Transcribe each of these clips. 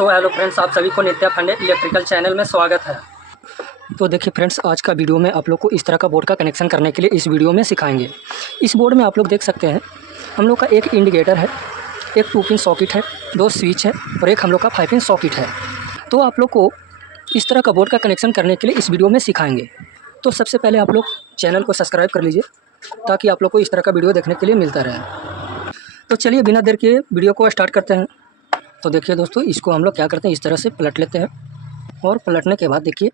Hello friends, आप सभी को नित्या फंडे इलेक्ट्रिकल चैनल में स्वागत है। तो देखिए फ्रेंड्स, आज का वीडियो में आप लोग को इस तरह का बोर्ड का कनेक्शन करने के लिए इस वीडियो में सिखाएंगे। इस बोर्ड में आप लोग देख सकते हैं हम लोग का एक इंडिकेटर है, एक 2 पिन सॉकेट है, 2 स्विच है और एक हम लोग का 5 पिन सॉकेट है। तो आप लोग को इस तरह का बोर्ड का कनेक्शन करने के लिए इस वीडियो में सिखाएँगे। तो सबसे पहले आप लोग चैनल को सब्सक्राइब कर लीजिए ताकि आप लोग को इस तरह का वीडियो देखने के लिए मिलता रहे। तो चलिए बिना देर के वीडियो को स्टार्ट करते हैं। तो देखिए दोस्तों, इसको हम लोग क्या करते हैं, इस तरह से पलट लेते हैं और पलटने के बाद देखिए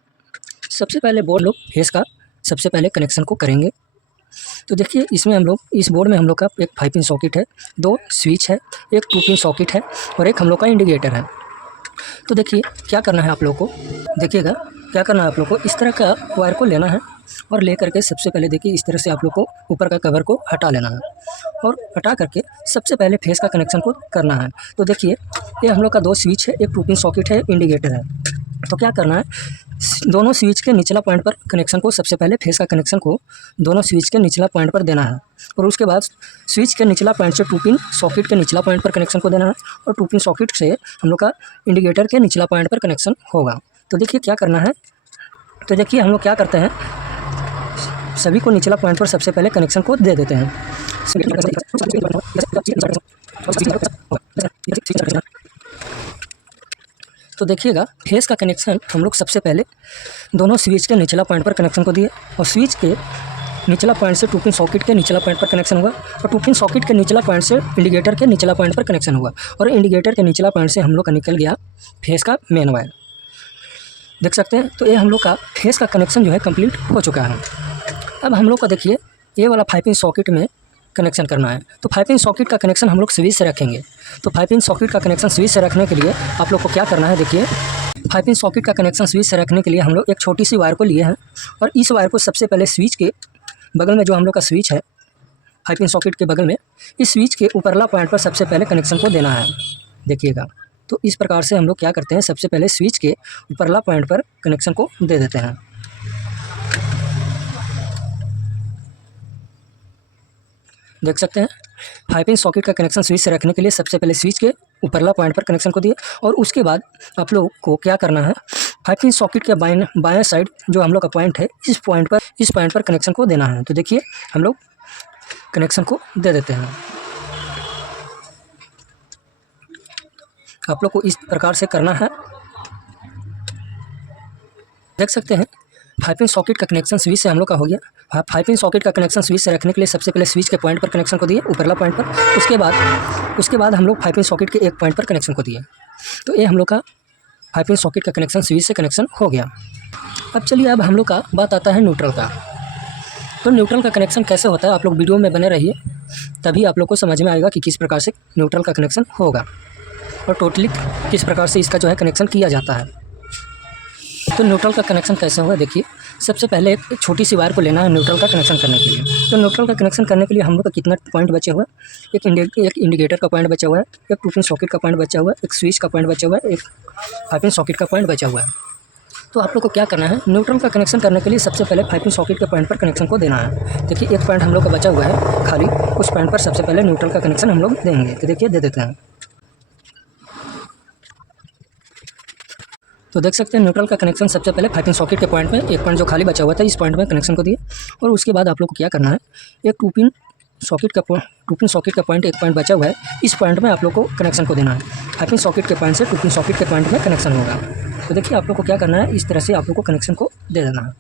सबसे पहले बोर्ड लोग फेस का सबसे पहले कनेक्शन को करेंगे। तो देखिए इसमें हम लोग इस बोर्ड में हम लोग का एक 5 पिन सॉकेट है, 2 स्विच है, एक 2 पिन सॉकेट है और एक हम लोग का इंडिकेटर है। तो देखिए क्या करना है आप लोग को, देखिएगा क्या करना है आप लोग को, इस तरह का वायर को लेना है और ले करके सबसे पहले देखिए इस तरह से आप लोग को ऊपर का कवर को हटा लेना है और हटा करके सबसे पहले फेस का कनेक्शन को करना है। तो देखिए ये हम लोग का 2 स्विच है, एक 2 पिन सॉकेट है, इंडिकेटर है। तो क्या करना है, दोनों स्विच के निचला पॉइंट पर कनेक्शन को सबसे पहले फेस का कनेक्शन को दोनों स्विच के निचला पॉइंट पर देना है और उसके बाद स्विच के निचला पॉइंट से 2 पिन सॉकेट के निचला पॉइंट पर कनेक्शन को देना है और 2 पिन सॉकेट से हम लोग का इंडिकेटर के निचला पॉइंट पर कनेक्शन होगा। तो देखिए क्या करना है, तो देखिए हम लोग क्या करते हैं, सभी को निचला पॉइंट पर सबसे पहले कनेक्शन को दे देते हैं। तो देखिएगा फेस का कनेक्शन हम लोग सबसे पहले दोनों स्विच के निचला पॉइंट पर कनेक्शन को दिए और स्विच के निचला पॉइंट से 2 पिन सॉकेट के निचला पॉइंट पर कनेक्शन हुआ और 2 पिन सॉकेट के निचला पॉइंट से इंडिकेटर के निचला पॉइंट पर कनेक्शन हुआ और इंडिकेटर के निचला पॉइंट से हम लोग का निकल गया फेस का मेन वायर। देख सकते हैं, तो ये हम लोग का फेस का कनेक्शन जो है कंप्लीट हो चुका है। अब हम लोग का देखिए ये वाला 5 पिन सॉकेट में कनेक्शन करना है। तो 5 पिन सॉकेट का कनेक्शन हम लोग स्विच से रखेंगे। तो 5 पिन सॉकेट का कनेक्शन स्विच से रखने के लिए आप लोग को क्या करना है, देखिए 5 पिन सॉकेट का कनेक्शन स्विच से रखने के लिए हम लोग एक छोटी सी वायर को लिए हैं और इस वायर को सबसे पहले स्विच के बगल में जो हम लोग का स्विच है 5 पिन सॉकेट के बगल में, इस स्विच के ऊपरला पॉइंट पर सबसे पहले कनेक्शन को देना है। देखिएगा, तो इस प्रकार से हम लोग क्या करते हैं, सबसे पहले स्विच के ऊपरला पॉइंट पर कनेक्शन को दे देते हैं। देख सकते हैं 5 पिन सॉकेट का कनेक्शन स्विच से रखने के लिए सबसे पहले स्विच के ऊपरला पॉइंट पर कनेक्शन को दिए और उसके बाद आप लोग को क्या करना है, 5 पिन सॉकेट के बाएं साइड जो हम लोग का पॉइंट है इस पॉइंट पर कनेक्शन को देना है। तो देखिए हम लोग कनेक्शन को दे देते हैं। आप लोग को इस प्रकार से करना है। देख सकते हैं 5 पिन सॉकेट का कनेक्शन स्विच से हम लोग का हो गया। 5 पिन सॉकेट का कनेक्शन स्विच से रखने के लिए सबसे पहले स्विच के पॉइंट पर कनेक्शन को दिए, ऊपरला पॉइंट पर। उसके बाद हम लोग 5 पिन सॉकेट के एक पॉइंट पर कनेक्शन को दिए। तो ये हम लोग का 5 पिन सॉकेट का कनेक्शन स्विच से कनेक्शन हो गया। अब चलिए अब हम लोग का बात आता है न्यूट्रल का। तो न्यूट्रल का कनेक्शन कैसे होता है, आप लोग वीडियो में बने रहिए, तभी आप लोग को समझ में आएगा कि किस प्रकार से न्यूट्रल का कनेक्शन होगा और टोटली किस प्रकार से इसका जो है कनेक्शन किया जाता है। तो न्यूट्रल का कनेक्शन कैसे होगा, देखिए सबसे पहले एक छोटी सी वायर को लेना है न्यूट्रल का कनेक्शन करने के लिए। तो न्यूट्रल का कनेक्शन करने के लिए हम लोग का कितना पॉइंट बचे हुआ है, एक इंडिकेटर का पॉइंट बचा हुआ है, एक 2 पिन सॉकेट का पॉइंट बचा हुआ है, एक स्विच का पॉइंट बचा हुआ है, एक 5 पिन सॉकेट का पॉइंट बचा हुआ है। तो आप लोग को क्या करना है, न्यूट्रल का कनेक्शन करने के लिए सबसे पहले 5 पिन सॉकेट के पॉइंट पर कनेक्शन को देना है। देखिए एक पॉइंट हम लोग का बचा हुआ है खाली, उस पॉइंट पर सबसे पहले न्यूट्रल का कनेक्शन हम लोग देंगे। तो देखिए दे देते हैं। तो देख सकते हैं न्यूट्रल का कनेक्शन सबसे पहले 5 पिन सॉकेट के पॉइंट में, एक पॉइंट जो खाली बचा हुआ था इस पॉइंट में कनेक्शन को दिए और उसके बाद आप लोग को क्या करना है, एक 2 पिन सॉकेट का पॉइंट एक पॉइंट बचा हुआ है, इस पॉइंट में आप लोग को कनेक्शन को देना है। 5 पिन सॉकेट के पॉइंट से 2 पिन सॉकेट के पॉइंट में कनेक्शन होगा। तो देखिए आप लोग को क्या करना है, इस तरह से आप लोग को कनेक्शन को दे देना है।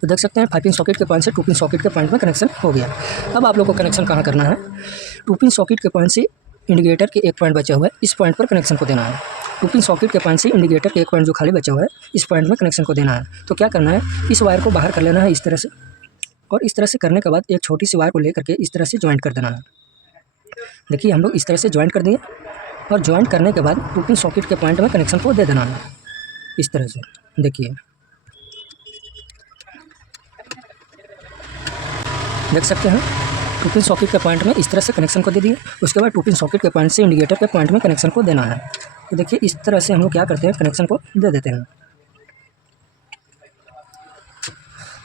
तो देख सकते हैं 5 पिन सॉकेट के पॉइंट से 2 पिन सॉकेट के पॉइंट में कनेक्शन हो गया। अब आप लोग को कनेक्शन कहाँ करना है, 2 पिन सॉकेट के पॉइंट से इंडिकेटर के एक पॉइंट बचा हुआ है, इस पॉइंट पर कनेक्शन को देना है। 2 पिन सॉकेट के पॉइंट से इंडिकेटर के एक पॉइंट जो खाली बचा हुआ है इस पॉइंट में कनेक्शन को देना है। तो क्या करना है, इस वायर को बाहर कर लेना है इस तरह से और इस तरह से करने के बाद एक छोटी सी वायर को लेकर के इस तरह से ज्वाइंट कर देना है। देखिए हम लोग इस तरह से ज्वाइंट कर दिए और ज्वाइंट करने के बाद 2 पिन सॉकेट के पॉइंट में कनेक्शन को दे देना है इस तरह से। देखिए देख सकते हैं 2 पिन सॉकेट के पॉइंट में इस तरह से कनेक्शन को दे दिए। उसके बाद 2 पिन सॉकेट के पॉइंट से इंडिकेटर के पॉइंट में कनेक्शन को देना है। तो देखिए इस तरह से हम लोग क्या करते हैं, कनेक्शन को दे देते हैं।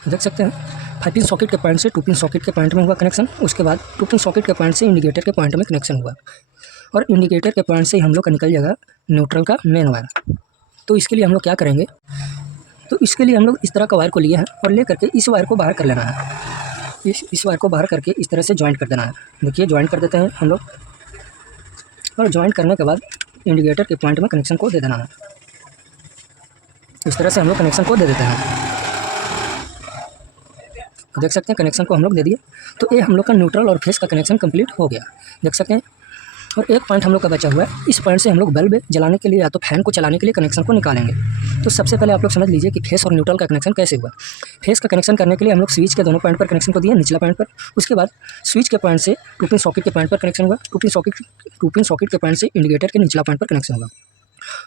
देख सकते हैं 5 पिन सॉकेट के पॉइंट से 2 पिन सॉकेट के पॉइंट में हुआ कनेक्शन, उसके बाद 2 पिन सॉकेट के पॉइंट से इंडिकेटर के पॉइंट में कनेक्शन हुआ और इंडिकेटर के पॉइंट से ही हम लोग का निकल जाएगा न्यूट्रल का मेन वायर। तो इसके लिए हम लोग क्या करेंगे, तो इसके लिए हम लोग इस तरह का वायर को लिए हैं और ले करके इस वायर को बाहर कर लेना है। इस वायर को बाहर करके इस तरह से ज्वाइंट कर देना है। देखिए ज्वाइंट कर देते हैं हम लोग, और ज्वाइंट करने के बाद इंडिकेटर के पॉइंट में कनेक्शन को दे देना है। इस तरह से हम लोग कनेक्शन को दे देते हैं। देख सकते हैं कनेक्शन को हम लोग दे दिए। तो ये हम लोग का न्यूट्रल और फेस का कनेक्शन कंप्लीट हो गया, देख सकते हैं। और एक पॉइंट हम लोग का बचा हुआ है। इस पॉइंट से हम लोग बल्ब जलाने के लिए या तो फैन को चलाने के लिए कनेक्शन को निकालेंगे। तो सबसे पहले आप लोग समझ लीजिए कि फेस और न्यूट्रल का कनेक्शन कैसे हुआ। फेस का कनेक्शन करने के लिए हम लोग स्विच के दोनों पॉइंट पर कनेक्शन को दिए, निचला पॉइंट पर। उसके बाद स्विच के पॉइंट से टू पिन सॉकेट के पॉइंट पर कनेक्शन हुआ। टू पिन सॉकेट के पॉइंट से इंडिकेटर के निचला पॉइंट पर कनेक्शन हुआ,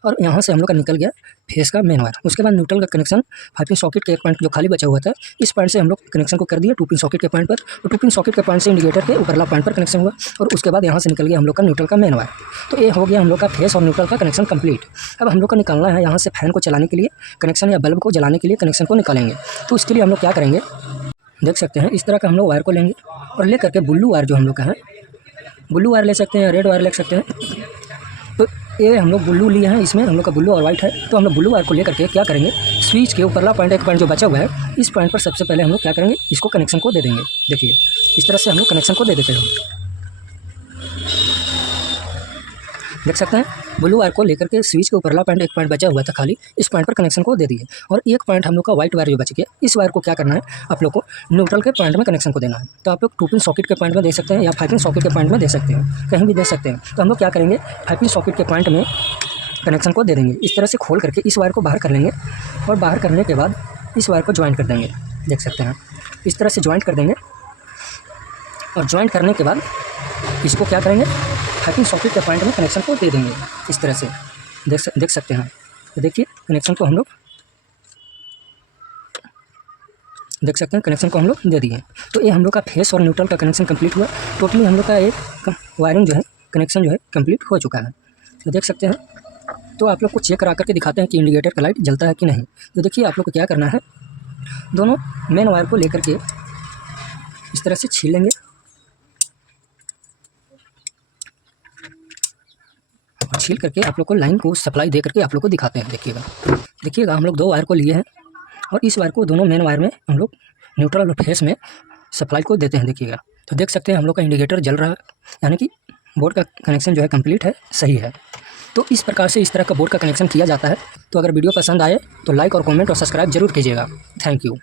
और यहाँ से हम लोग का निकल गया फेस का मेन वायर। उसके बाद न्यूट्रल का कनेक्शन 5 पिन सॉकेट के एक पॉइंट जो खाली बचा हुआ था, इस पॉइंट से हम लोग कनेक्शन को कर दिया 2 पिन सॉकेट के पॉइंट पर। और 2 पिन सॉकेट के पॉइंट से इंडिकेटर के ऊपरला पॉइंट पर कनेक्शन हुआ, और उसके बाद यहाँ से निकल गया हम लोग का न्यूट्रल का मेन वायर। तो ये हो गया हम लोग का फेस और न्यूट्रल का कनेक्शन कंप्लीट। अब हम लोग को निकालना है यहाँ से फैन को चलाने के लिए कनेक्शन या बल्ब को जलाने के लिए कनेक्शन को निकालेंगे। तो इसके लिए हम लोग क्या करेंगे, देख सकते हैं इस तरह का हम लोग वायर को लेंगे और ले करके ब्लू वायर जो हम लोग का है, ब्लू वायर ले सकते हैं, रेड वायर ले सकते हैं। तो ये हम लोग ब्लू लिए हैं, इसमें हम लोग का ब्लू और वाइट है। तो हम लोग ब्लू वायर को लेकर के क्या करेंगे, स्विच के ऊपरला पॉइंट एक पॉइंट जो बचा हुआ है, इस पॉइंट पर सबसे पहले हम लोग क्या करेंगे, इसको कनेक्शन को दे देंगे। देखिए इस तरह से हम लोग कनेक्शन को दे देते हैं। देख सकते हैं ब्लू वायर को लेकर के स्विच के ऊपरला पॉइंट एक पॉइंट बचा हुआ था खाली, इस पॉइंट पर कनेक्शन को दे दिए। और एक पॉइंट हम लोग का वाइट वायर जो बच गया, इस वायर को क्या करना है, आप लोग को न्यूट्रल के पॉइंट में कनेक्शन को देना है। तो आप लोग 2 पिन सॉकेट के पॉइंट में दे सकते हैं या 5 पिन सॉकेट के पॉइंट में दे सकते हैं, कहीं भी दे सकते हैं। तो हम लोग क्या करेंगे, 5 पिन सॉकेट के पॉइंट में कनेक्शन को दे देंगे। इस तरह से खोल करके इस वायर को बाहर कर लेंगे, और बाहर करने के बाद इस वायर को ज्वाइंट कर देंगे। देख सकते हैं इस तरह से ज्वाइंट कर देंगे, और ज्वाइंट करने के बाद इसको क्या करेंगे, 5 पिन सॉकेट के पॉइंट में कनेक्शन को दे देंगे। इस तरह से देख सकते हैं। तो देखिए कनेक्शन को हम लोग देख सकते हैं, कनेक्शन को हम लोग दे दिए। तो ये हम लोग का फेस और न्यूट्रल का कनेक्शन कंप्लीट हुआ। टोटली हम लोग का एक वायरिंग जो है, कनेक्शन जो है कंप्लीट हो चुका है। तो देख सकते हैं। तो आप लोग को चेक करा करके दिखाते हैं कि इंडिकेटर का लाइट जलता है कि नहीं। तो देखिए आप लोग को क्या करना है, दोनों मेन वायर को लेकर के इस तरह से छील लेंगे, छील करके आप लोग को लाइन को सप्लाई दे करके आप लोग को दिखाते हैं। देखिएगा हम लोग 2 वायर को लिए हैं, और इस वायर को दोनों मेन वायर में हम लोग न्यूट्रल और फेस में सप्लाई को देते हैं। देखिएगा तो देख सकते हैं हम लोग का इंडिकेटर जल रहा है, यानी कि बोर्ड का कनेक्शन जो है कंप्लीट है, सही है। तो इस प्रकार से इस तरह का बोर्ड का कनेक्शन किया जाता है। तो अगर वीडियो पसंद आए तो लाइक और कमेंट और सब्सक्राइब जरूर कीजिएगा। Thank you.